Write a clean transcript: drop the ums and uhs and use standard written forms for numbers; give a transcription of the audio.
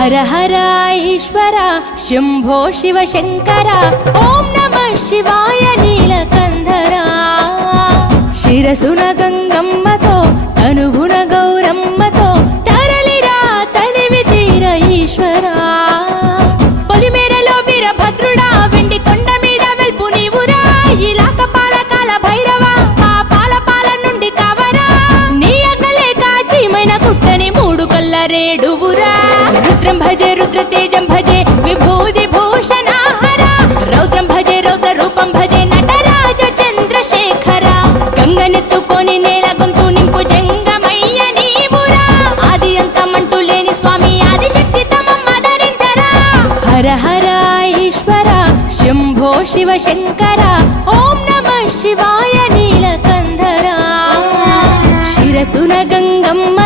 హర హర ఈశ్వర శంభో శివ శంకర ఓం నమః శివాయ నీలకంధర శిరసున గంగమ్మతో తనువున గౌరమ్మతో తరలిరా తనివి తీర ఈశ్వరా పొలిమేరలో వీరభద్రుడా వెండి కొండ మీద వెల్పు నీవురా ఇలాక పాలకాల భైరవ ఆ పాల నుండి కవరా నీ అగలే కాచీమైన కుట్టని మూడు కల్ల రేడువురా రుద్రం భజే రుద్ర తేజం భజే విభూతి భూషణాహర రౌద్రం భజే రౌద్ర రూపం భజే నటరాజ చంద్రశేఖర గంగనెత్తుకొని నేల గొంతు నింపు జంగమయ్య నీవురా ఆది అంతమంటూ లేని స్వామి ఆదిశక్తి తమమ్మ ధరించరా హర హర ఈశ్వర శంభో శివ శంకర ఓం నమః శివాయ నీలకంధర శిరసున గంగమ్మ